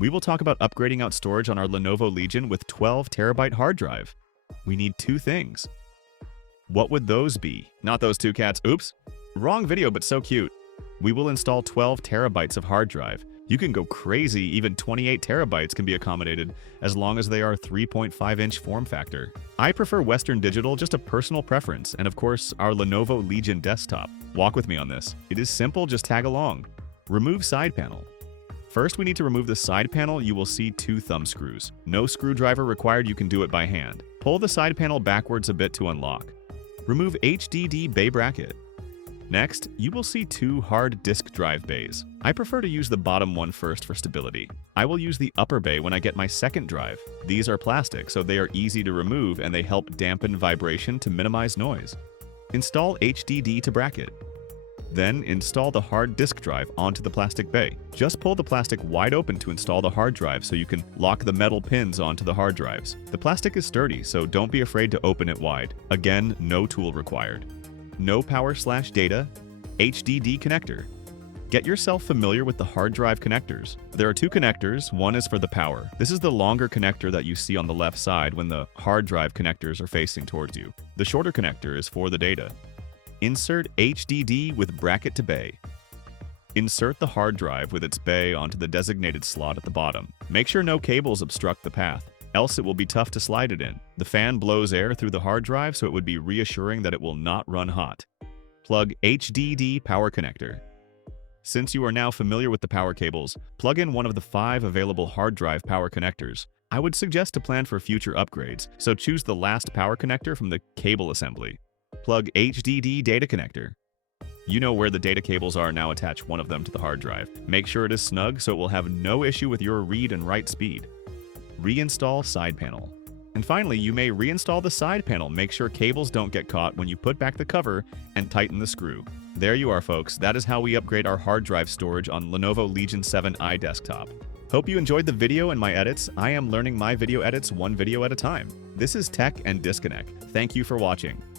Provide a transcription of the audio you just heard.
We will talk about upgrading out storage on our Lenovo Legion with 12 TB hard drive. We need two things. What would those be? Not those two cats. Oops. Wrong video, but so cute. We will install 12 TB of hard drive. You can go crazy, even 28 TB can be accommodated as long as they are 3.5-inch form factor. I prefer Western Digital, just a personal preference, and of course, our Lenovo Legion desktop. Walk with me on this. It is simple, just tag along. Remove side panel. First, we need to remove the side panel. You will see two thumb screws. No screwdriver required, you can do it by hand. Pull the side panel backwards a bit to unlock. Remove HDD bay bracket. Next, you will see two hard disk drive bays. I prefer to use the bottom one first for stability. I will use the upper bay when I get my second drive. These are plastic, so they are easy to remove and they help dampen vibration to minimize noise. Install HDD to bracket. Then, install the hard disk drive onto the plastic bay. Just pull the plastic wide open to install the hard drive so you can lock the metal pins onto the hard drives. The plastic is sturdy, so don't be afraid to open it wide. Again, no tool required. No power/data, HDD connector. Get yourself familiar with the hard drive connectors. There are two connectors, one is for the power. This is the longer connector that you see on the left side when the hard drive connectors are facing towards you. The shorter connector is for the data. Insert HDD with bracket to bay. Insert the hard drive with its bay onto the designated slot at the bottom. Make sure no cables obstruct the path, else it will be tough to slide it in. The fan blows air through the hard drive, so it would be reassuring that it will not run hot. Plug HDD power connector. Since you are now familiar with the power cables, plug in one of the 5 available hard drive power connectors. I would suggest to plan for future upgrades, so choose the last power connector from the cable assembly. Plug HDD data connector. You know where the data cables are, now attach one of them to the hard drive. Make sure it is snug so it will have no issue with your read and write speed. Reinstall side panel. And finally, you may reinstall the side panel. Make sure cables don't get caught when you put back the cover and tighten the screw. There you are, folks. That is how we upgrade our hard drive storage on Lenovo Legion 7i desktop. Hope you enjoyed the video and my edits. I am learning my video edits one video at a time. This is Tech and Disconnect. Thank you for watching.